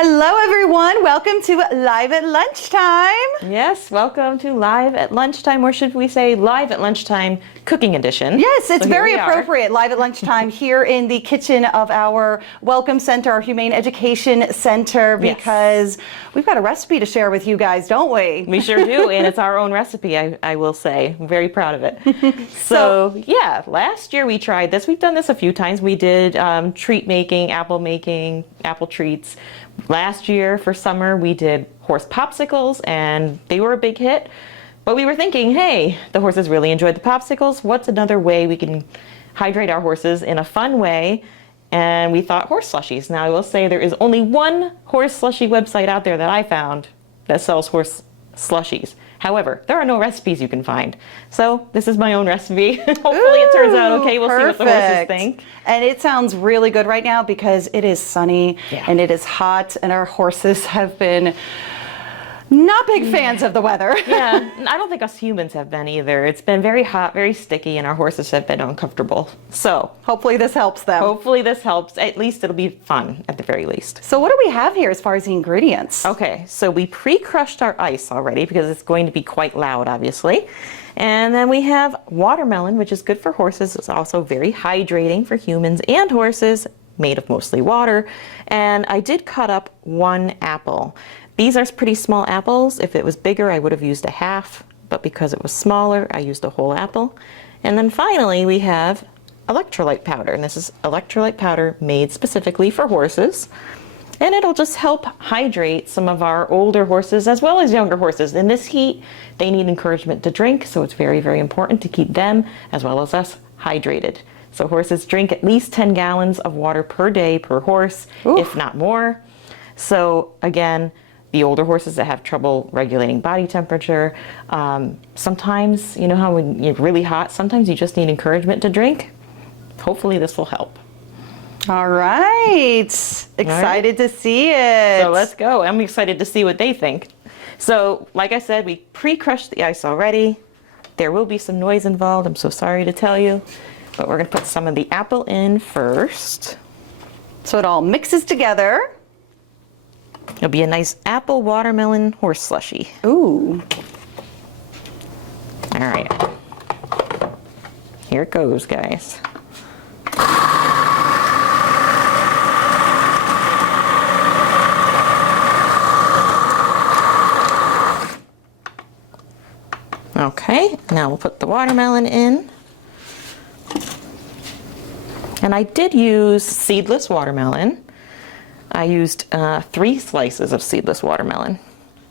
Hello everyone, welcome to Live at Lunchtime. Yes, welcome to Live at Lunchtime, or should we say Live at Lunchtime Cooking Edition. Yes, it's very appropriate, Live at Lunchtime here in the kitchen of our Welcome Center, our Humane Education Center, because we've got a recipe to share with you guys, don't we? We sure do, and it's our own recipe, I will say. I'm very proud of it. So yeah, last year we tried this. We've done this a few times. We did treat making, apple treats. Last year for summer we did horse popsicles and they were a big hit. But we were thinking, hey, the horses really enjoyed the popsicles. What's another way we can hydrate our horses in a fun way? And we thought horse slushies. Now I will say there is only one horse slushie website out there that I found that sells horse slushies. However, there are no recipes you can find. So this is my own recipe. Hopefully it turns out okay. We'll see what the horses think. And it sounds really good right now because it is sunny and it is hot and our horses have been not big fans of the weather. Yeah, I don't think us humans have been either. It's been very hot, very sticky, and our horses have been uncomfortable. So hopefully this helps them. Hopefully this helps. At least it'll be fun at the very least. So what do we have here as far as the ingredients? Okay, so we pre-crushed our ice already because it's going to be quite loud, obviously. And then we have watermelon, which is good for horses. It's also very hydrating for humans and horses, made of mostly water. And I did cut up one apple. These are pretty small apples. If it was bigger, I would have used a half, but because it was smaller, I used a whole apple. And then finally, we have electrolyte powder, and this is electrolyte powder made specifically for horses. And it'll just help hydrate some of our older horses as well as younger horses. In this heat, they need encouragement to drink, so it's very, very important to keep them as well as us hydrated. So horses drink at least 10 gallons of water per day per horse, if not more. So again, the older horses that have trouble regulating body temperature, sometimes, you know how when you're really hot, sometimes you just need encouragement to drink. Hopefully this will help. All right. Excited to see it. So let's go. I'm excited to see what they think. So like I said, we pre-crushed the ice already. There will be some noise involved. I'm so sorry to tell you, but we're going to put some of the apple in first. So it all mixes together. It'll be a nice apple watermelon horse slushie. Ooh. All right. Here it goes, guys. Okay, now we'll put the watermelon in. And I did use seedless watermelon. I used 3 slices of seedless watermelon.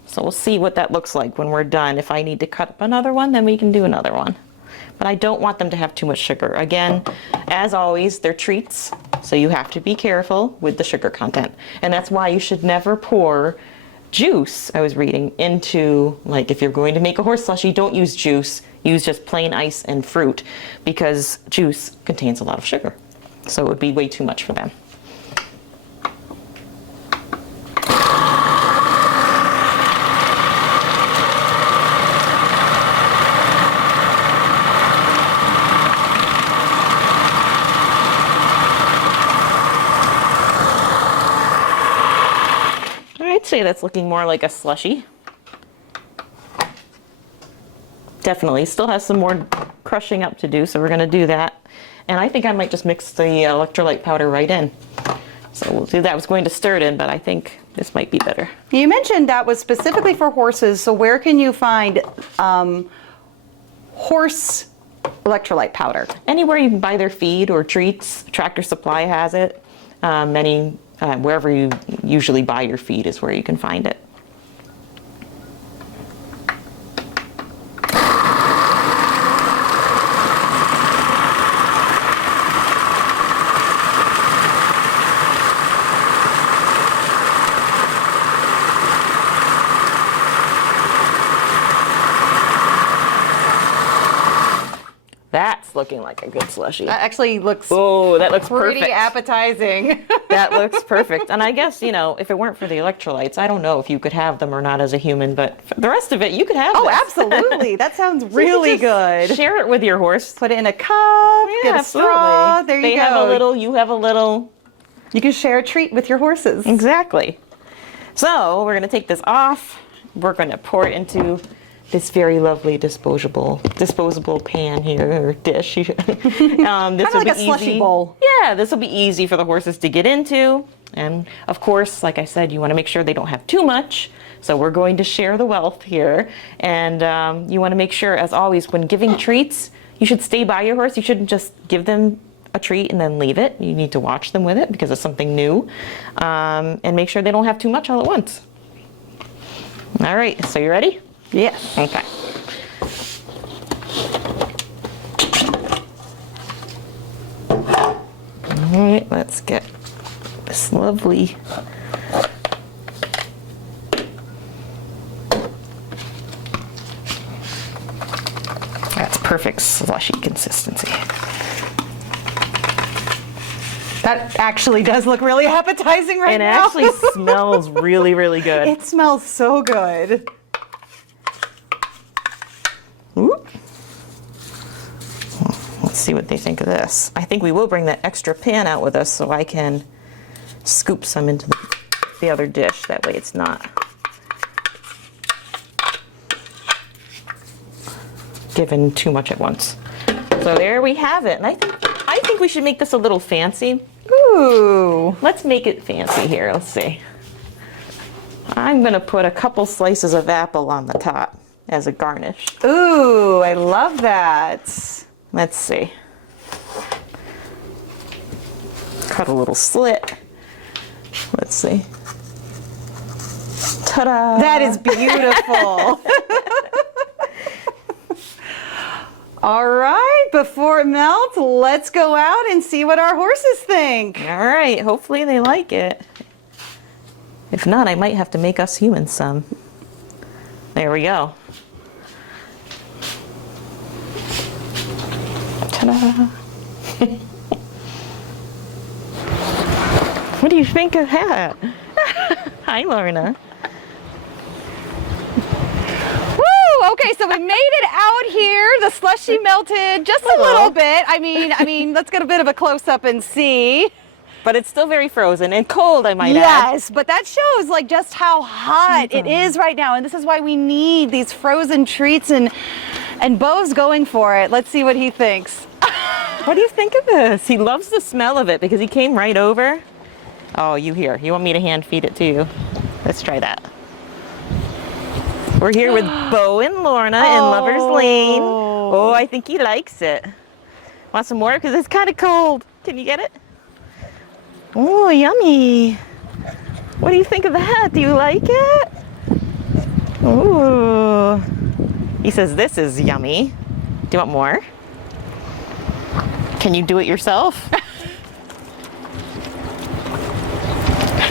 So we'll see what that looks like when we're done. If I need to cut up another one, then we can do another one. But I don't want them to have too much sugar. Again, as always, they're treats, so you have to be careful with the sugar content. And that's why you should never pour juice, I was reading, into, like, if you're going to make a horse slushie, don't use juice. Use just plain ice and fruit, because juice contains a lot of sugar. So it would be way too much for them. I'd say that's looking more like a slushie. Definitely still has some more crushing up to do, so we're going to do that. And I think I might just mix the electrolyte powder right in. So we'll do that. I was going to stir it in, but I think this might be better. You mentioned that was specifically for horses, so where can you find horse electrolyte powder? Anywhere you can buy their feed or treats. Tractor Supply has it. Wherever you usually buy your feed is where you can find it. That's looking like a good slushie. That actually looks that looks pretty perfect. appetizing. That looks perfect. And I guess, you know, if it weren't for the electrolytes, I don't know if you could have them or not as a human, but for the rest of it, you could have Oh, this. absolutely. That sounds really good. Share it with your horse. Put it in a cup, get a straw, there you go. They have a little, you have a little. You can share a treat with your horses. Exactly. So we're gonna take this off. We're gonna pour it into this very lovely disposable pan here, or dish. This Kind of like a slushy bowl. Yeah, this will be easy for the horses to get into. And of course, like I said, you want to make sure they don't have too much. So we're going to share the wealth here. And you want to make sure, as always, when giving treats, you should stay by your horse. You shouldn't just give them a treat and then leave it. You need to watch them with it because it's something new. And make sure they don't have too much all at once. All right, so you ready? Yes. Okay. All right, let's get this lovely that's perfect slushy consistency. That actually does look really appetizing right And it now. actually smells really, really good. It smells so good. Ooh. Let's see what they think of this. I think we will bring that extra pan out with us so I can scoop some into the other dish. That way it's not given too much at once. So there we have it. And I think we should make this a little fancy. Ooh. Let's make it fancy here. Let's see. I'm going to put a couple slices of apple on the top as a garnish. Ooh, I love that. Let's see. Cut a little slit. Let's see. Ta-da! That is beautiful. All right, before it melts, let's go out and see what our horses think. All right, hopefully they like it. If not, I might have to make us humans some. There we go. Ta-da! What do you think of that? Hi, Lorna. Woo! Okay, so we made it out here. The slushy melted just a little bit. I mean, let's get a bit of a close-up and see. But it's still very frozen and cold, I might add. Yes, but that shows like just how hot it is right now, and this is why we need these frozen treats, and Bo's going for it. Let's see what he thinks. What do you think of this? He loves the smell of it because he came right over. Oh, you want me to hand feed it to you? Let's try that. We're here with Bo and Lorna in Lover's Lane. Oh, I think he likes it. Want some more? Because it's kind of cold. Can you get it? Oh, yummy. What do you think of that? Do you like it? Ooh. He says this is yummy. Do you want more? Can you do it yourself?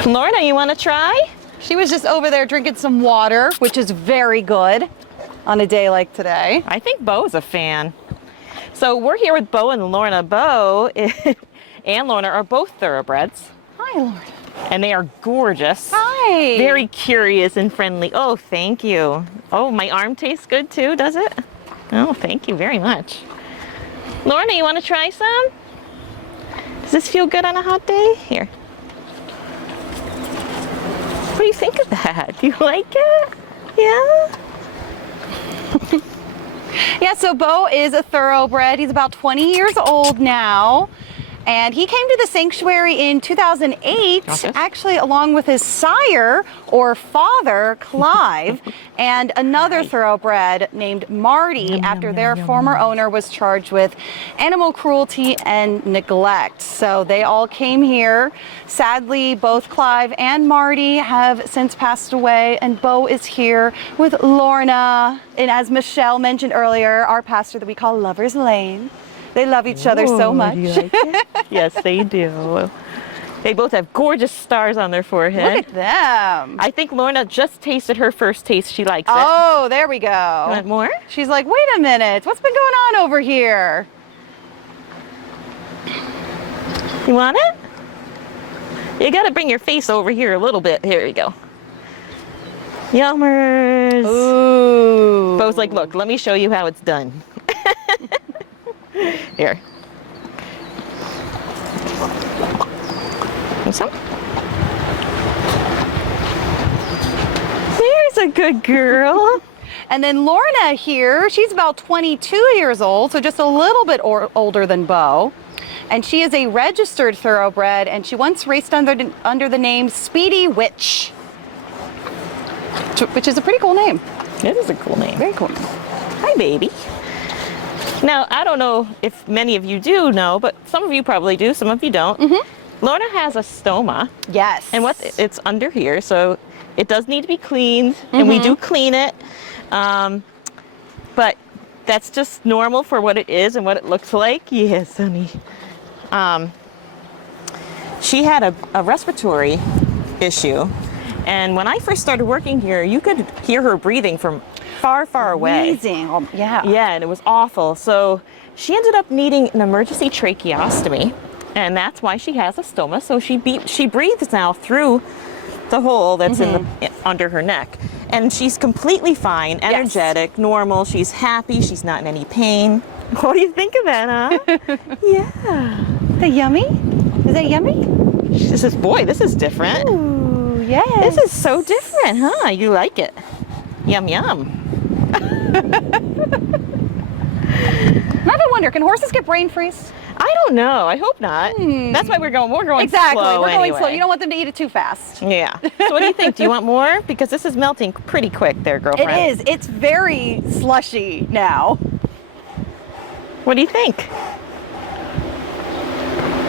Lorna, you want to try? She was just over there drinking some water, which is very good on a day like today. I think Bo's a fan. So we're here with Bo and Lorna. Bo and Lorna are both thoroughbreds. Hi, Lorna. And they are gorgeous. Hi. Very curious and friendly. Oh, thank you. Oh, my arm tastes good too, does it? Oh, thank you very much. Lorna, you want to try some? Does this feel good on a hot day? Here. What do you think of that? Do you like it? Yeah? Yeah, so Bo is a thoroughbred. He's about 20 years old now. And he came to the sanctuary in 2008, actually along with his sire or father, Clive, and another thoroughbred named Marty, after their former owner was charged with animal cruelty and neglect. So they all came here. Sadly, both Clive and Marty have since passed away, and Bo is here with Lorna. And as Michelle mentioned earlier, our pastor that we call Lover's Lane. They love each other so much. Do you like it? Yes, they do. They both have gorgeous stars on their forehead. Look at them. I think Lorna just tasted her first taste. She likes it. Oh, there we go. You want more? She's like, wait a minute. What's been going on over here? You want it? You got to bring your face over here a little bit. Here you go. Yummers. Ooh. Bo's like, look, let me show you how it's done. Here. Want some? Good girl. And then Lorna here, she's about 22 years old, so just a little bit older than Bo. And she is a registered thoroughbred, and she once raced under the name Speedy Witch, which is a pretty cool name. It is a cool name. Very cool. Hi, baby. Now, I don't know if many of you do know, but some of you probably do, some of you don't. Lorna has a stoma. Yes. And it's under here, so it does need to be cleaned, and we do clean it. But that's just normal for what it is and what it looks like. Yes, honey. She had a respiratory issue, and when I first started working here, you could hear her breathing from far, far away. Amazing. Oh, yeah. Yeah, and it was awful. So she ended up needing an emergency tracheostomy, and that's why she has a stoma. So she breathes now through the hole that's under her neck, and she's completely fine, energetic, normal. She's happy. She's not in any pain. What do you think of that, huh? Yeah. Is that yummy? Is that yummy? She says, "Boy, this is different. Ooh, yes. This is so different, huh? You like it? Yum yum." I wonder, can horses get brain freeze? I don't know. I hope not. That's why we're going Exactly. slow We're going anyway. slow. You don't want them to eat it too fast. Yeah. So what do you think? Do you want more? Because this is melting pretty quick there, girlfriend. It is. It's very slushy now. What do you think?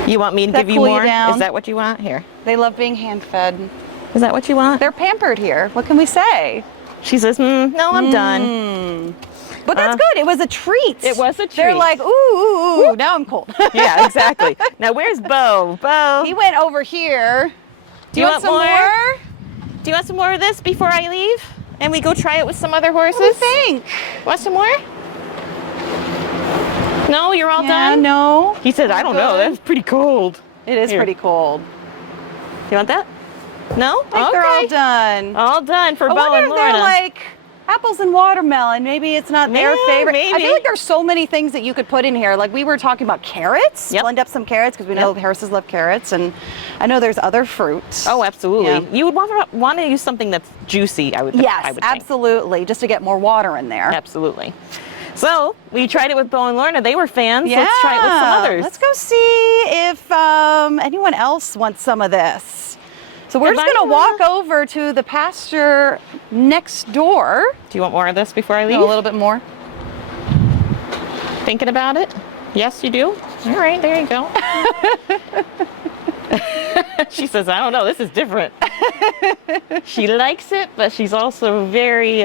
You want me to give you cool you more? down? Is that what you want? Here. They love being hand-fed. Is that what you want? They're pampered here. What can we say? She says, no, I'm done. But that's good. It was a treat. It was a treat. They're like, ooh, ooh, ooh. Now I'm cold. Yeah, exactly. Now where's Bo? Bo. He went over here. Do you want some more? Do you want some more of this before I leave? And we go try it with some other horses? What do you think? Want some more? No, you're all Yeah, done? no. He said, I don't know. That's pretty cold. It is Here. pretty cold. Do you want that? No? I think they're all done. All done for I Bo wonder and if Lorna. they're like apples and watermelon. Maybe it's not their Yeah, favorite. I maybe. feel like there's so many things that you could put in here. Like we were talking about carrots. Yep. Blend up some carrots because we know horses love carrots, and I know there's other fruits. Oh, absolutely. Yeah. You would want to use something that's juicy, I would Yes, I would think. absolutely. Just to get more water in there. Absolutely. So we tried it with Bo and Lorna. They were fans. Yeah. Let's try it with some others. Let's go see if anyone else wants some of this. So we're just going to walk over to the pasture next door. Do you want more of this before I leave? No, a little bit more. Thinking about it? Yes, you do? All right, there you go. She says, I don't know, this is different. She likes it, but she's also very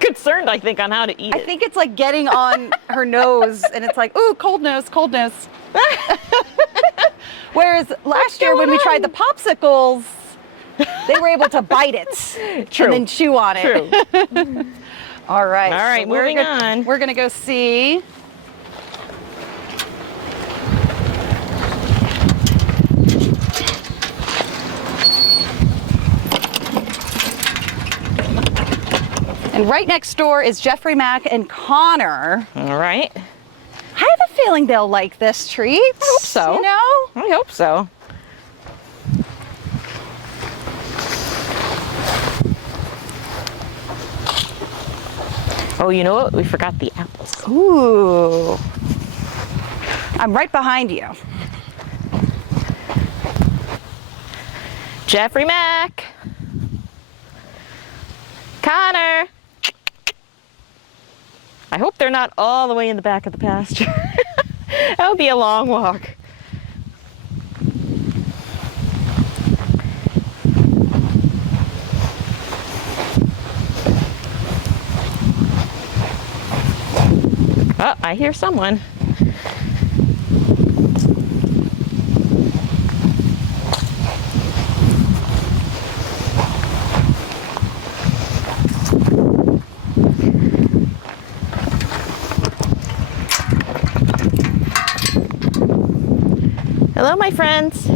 concerned, I think, on how to eat it. I think it's like getting on her nose, and it's like, ooh, cold nose, cold nose. Whereas last year when we tried the popsicles, they were able to bite it True. and then chew on it. True. All right. All right, moving on. We're going to go see. And right next door is Jeffrey Mack and Connor. All right. I have a feeling they'll like this treat. I hope so. You know? I hope so. Oh, you know what? We forgot the apples. Ooh. I'm right behind you. Jeffrey Mack. Connor. I hope they're not all the way in the back of the pasture. That would be a long walk. Oh, I hear someone. Hello, my friends.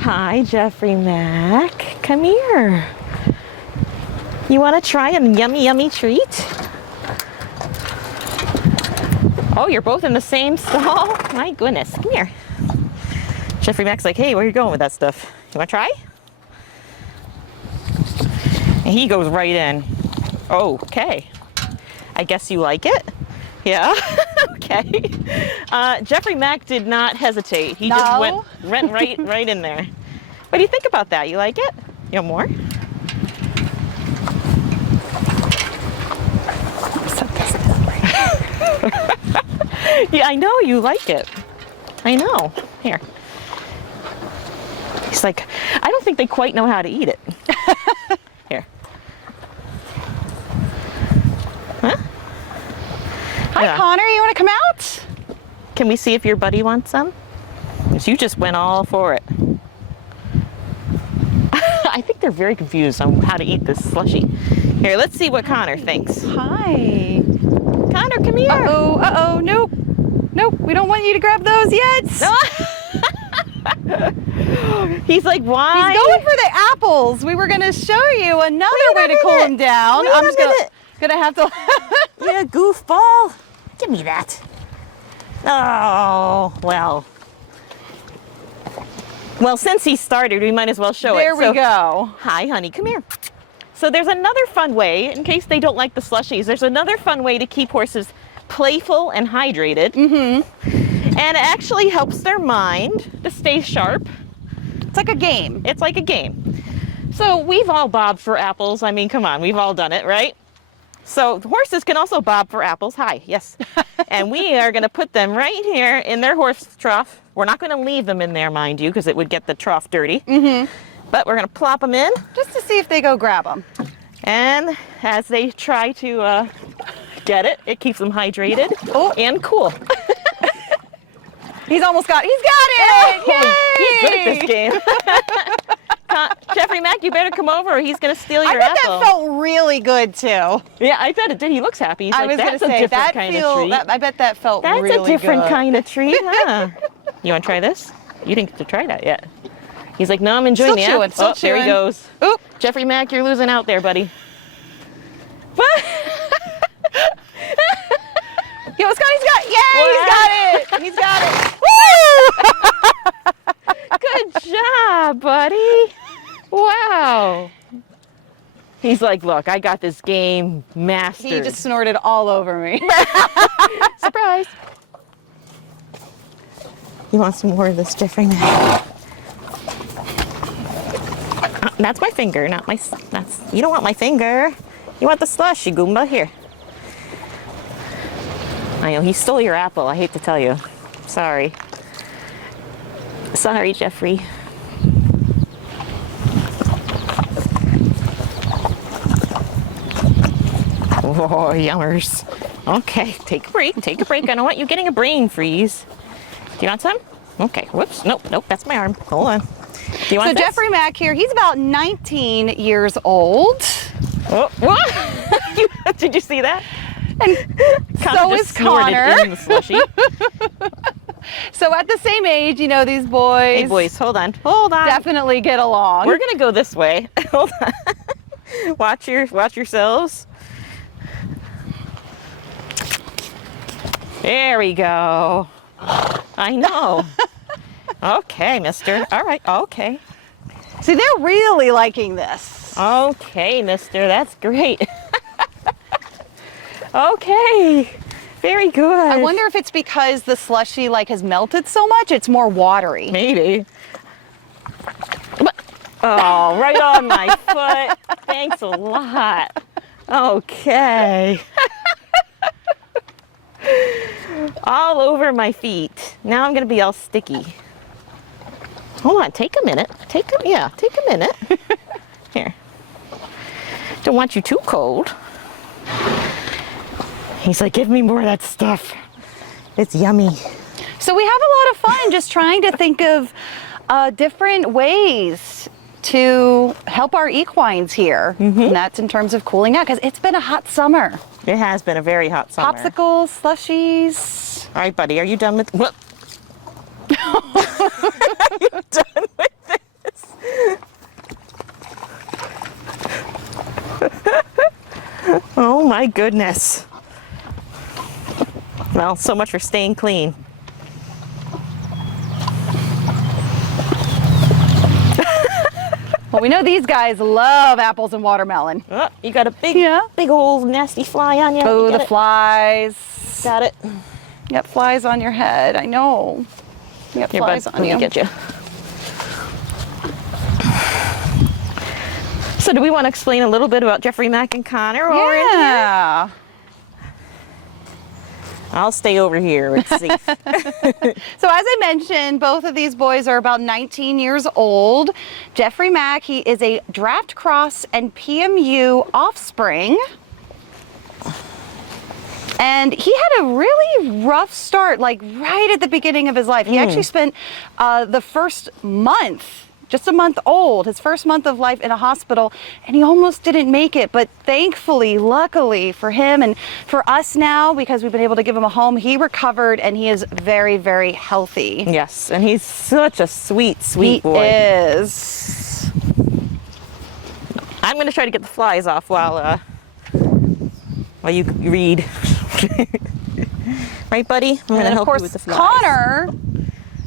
Hi, Jeffrey Mack. Come here. You want to try a yummy, yummy treat? Oh, you're both in the same stall? My goodness. Come here. Jeffrey Mack's like, hey, where are you going with that stuff? You want to try? And he goes right in. Okay. I guess you like it? Yeah. Okay. Jeffrey Mack did not hesitate. He just went right in there. What do you think about that? You like it? You want more? Set this down right. Yeah, I know you like it. I know. Here. He's like, I don't think they quite know how to eat it. Here. Huh? Hi, Yeah. Connor. You want to come out? Can we see if your buddy wants some? 'Cause you just went all for it. I think they're very confused on how to eat this slushy. Here, let's see what Connor thinks. Hi. Connor, come here. Uh-oh. Nope. We don't want you to grab those yet. He's like, why? He's going for the apples. We were going to show you another way to cool him down. Wait I'm a just minute. gonna have to. You goofball. Give me that. Oh, well. Well, since he started, we might as well show There it. we go. Hi, honey, come here. So there's another fun way, in case they don't like the slushies, there's another fun way to keep horses playful and hydrated. Mm-hmm. And it actually helps their mind to stay sharp. It's like a game. It's like a game. So we've all bobbed for apples. I mean, come on, we've all done it, right? So horses can also bob for apples. Hi, yes. And we are going to put them right here in their horse trough. We're not going to leave them in there, mind you, because it would get the trough dirty. Mm-hmm. But we're going to plop them in. Just to see if they go grab them. And as they try to get it, it keeps them hydrated and cool. He's almost got it. He's got it! Yay! He's good at this game. Jeffrey Mack, you better come over or he's going to steal your I bet apple. that felt really good too. Yeah, I bet it did. He looks happy. He's I like, was going that's to a say different that kind of treat. I bet that felt That's really a different good. kind of treat, huh? You want to try this? You didn't get to try that yet. He's like, no, I'm enjoying the apple. Still chewing. There he goes. Oop. Jeffrey Mack, you're losing out there, buddy. Yo, Scott, he's got it! He's got it! Woo! Good job, buddy. Wow. He's like, look, I got this game mastered. He just snorted all over me. Surprise. You want some more of this, Jeffrey Mack? That's my finger, not my. You don't want my finger. You want the slush, you Goomba. Here. I know he stole your apple. I hate to tell you. Sorry. Sorry, Jeffrey. Oh, yummers. Okay, take a break. Take a break. I don't want you getting a brain freeze. Do you want some? Okay. Whoops. Nope. That's my arm. Hold on. Do you want this? Jeffrey Mack here, he's about 19 years old. Oh, what? Did you see that? And so is Connor. In the slushy. So at the same age, you know, these boys. Hey, boys, hold on. Definitely get along. We're gonna go this way. Hold on. Watch yourselves. There we go. I know. Okay, mister. All right, okay. See, they're really liking this. Okay, mister, that's great. Okay, very good. I wonder if it's because the slushy has melted so much, it's more watery. Maybe. Oh, right on my foot. Thanks a lot. Okay. All over my feet. Now I'm gonna be all sticky. Hold on, take a minute. Take a minute. Here. Don't want you too cold. He's like, give me more of that stuff. It's yummy. So we have a lot of fun just trying to think of different ways to help our equines here. Mm-hmm. And that's in terms of cooling out, because it's been a hot summer. It has been a very hot summer. Popsicles, slushies. All right, buddy, are you done with what? Are you done with this? Oh my goodness. Well, so much for staying clean. Well, we know these guys love apples and watermelon. Oh, you got a big, Yeah. big old nasty fly on you. Oh, Get the it? flies. Got it. Yep, flies on your head. I know. You got Here, flies bud, on let you. me get you. So do we want to explain a little bit about Jeffrey, Mac, and Connor while we're in here? Yeah. I'll stay over here. It's safe. So as I mentioned, both of these boys are about 19 years old. Jeffrey Mack, he is a draft cross and PMU offspring. And he had a really rough start, like right at the beginning of his life. He actually spent the first month, just a month old, his first month of life in a hospital, and he almost didn't make it. But thankfully, luckily for him and for us now, because we've been able to give him a home, he recovered and he is very, very healthy. Yes, and he's such a sweet, sweet boy. He is. I'm going to try to get the flies off while you read. Right, buddy? I'm going to And of help course, you with the flies. Connor,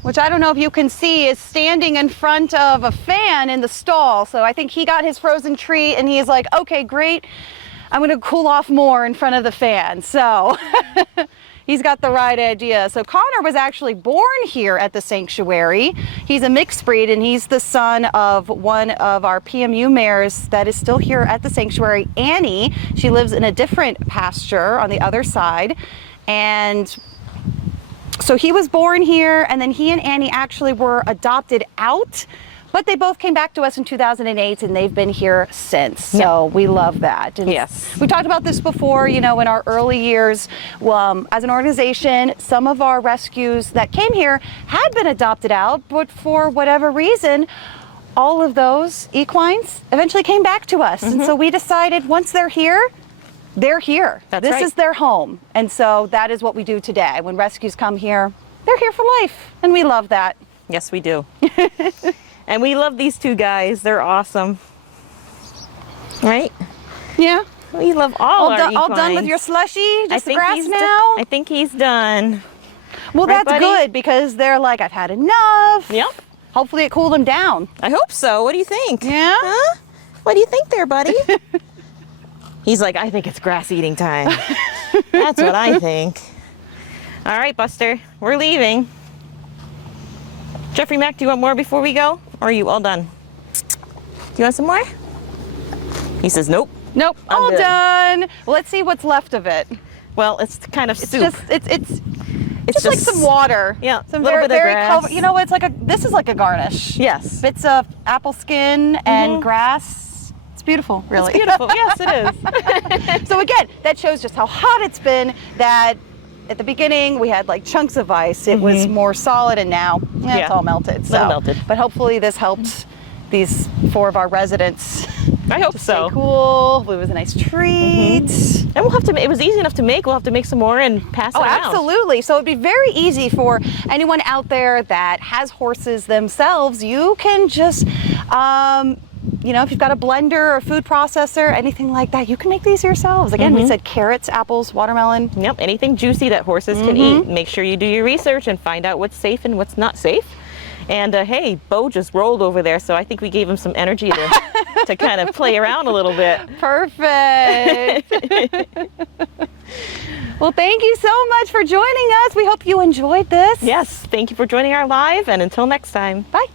which I don't know if you can see, is standing in front of a fan in the stall. So I think he got his frozen treat and he's like, okay, great. I'm going to cool off more in front of the fan. So he's got the right idea. So Connor was actually born here at the sanctuary. He's a mixed breed and he's the son of one of our PMU mares that is still here at the sanctuary, Annie. She lives in a different pasture on the other side. And so he was born here, and then he and Annie actually were adopted out, but they both came back to us in 2008 and they've been here since. So we love that. And yes. We talked about this before, you know, in our early years, as an organization, some of our rescues that came here had been adopted out, but for whatever reason, all of those equines eventually came back to us. And so we decided once they're here, they're here. That's this right. is their home. And so that is what we do today. When rescues come here, they're here for life. And we love that. Yes, we do. And we love these two guys. They're awesome. Right? Yeah. We love all our equines. All done with your slushy? Just the grass he's now? I think he's done. Well, Right, that's buddy? good because they're like, I've had enough. Yep. Hopefully it cooled them down. I hope so. What do you think? Yeah? Huh? What do you think there, buddy? He's like, I think it's grass eating time. That's what I think. All right, Buster, we're leaving. Jeffrey Mac, do you want more before we go? Or are you all done? Do you want some more? He says, nope. Nope, I'm all good. done. Well, let's see what's left of it. Well, it's kind of It's soup. just it's like some water. Yeah, Some little very, bit of very grass. You know, it's like this is like a garnish. Yes. Bits of apple skin and grass. It's beautiful, really. It's beautiful. Yes, it is. So again, that shows just how hot it's been, that at the beginning we had like chunks of ice. It was more solid and now it's all melted. So. All melted. But hopefully this helped these 4 of our residents I hope so. stay cool. It was a nice treat. And we'll have to, it was easy enough to make. We'll have to make some more and pass it Oh, around. absolutely. So it'd be very easy for anyone out there that has horses themselves. You can just, you know, if you've got a blender or a food processor, anything like that, you can make these yourselves. Again, we said carrots, apples, watermelon. Yep, anything juicy that horses can eat. Make sure you do your research and find out what's safe and what's not safe. And hey, Bo just rolled over there, so I think we gave him some energy to kind of play around a little bit. Perfect. Well, thank you so much for joining us. We hope you enjoyed this. Yes, thank you for joining our live, and until next time. Bye.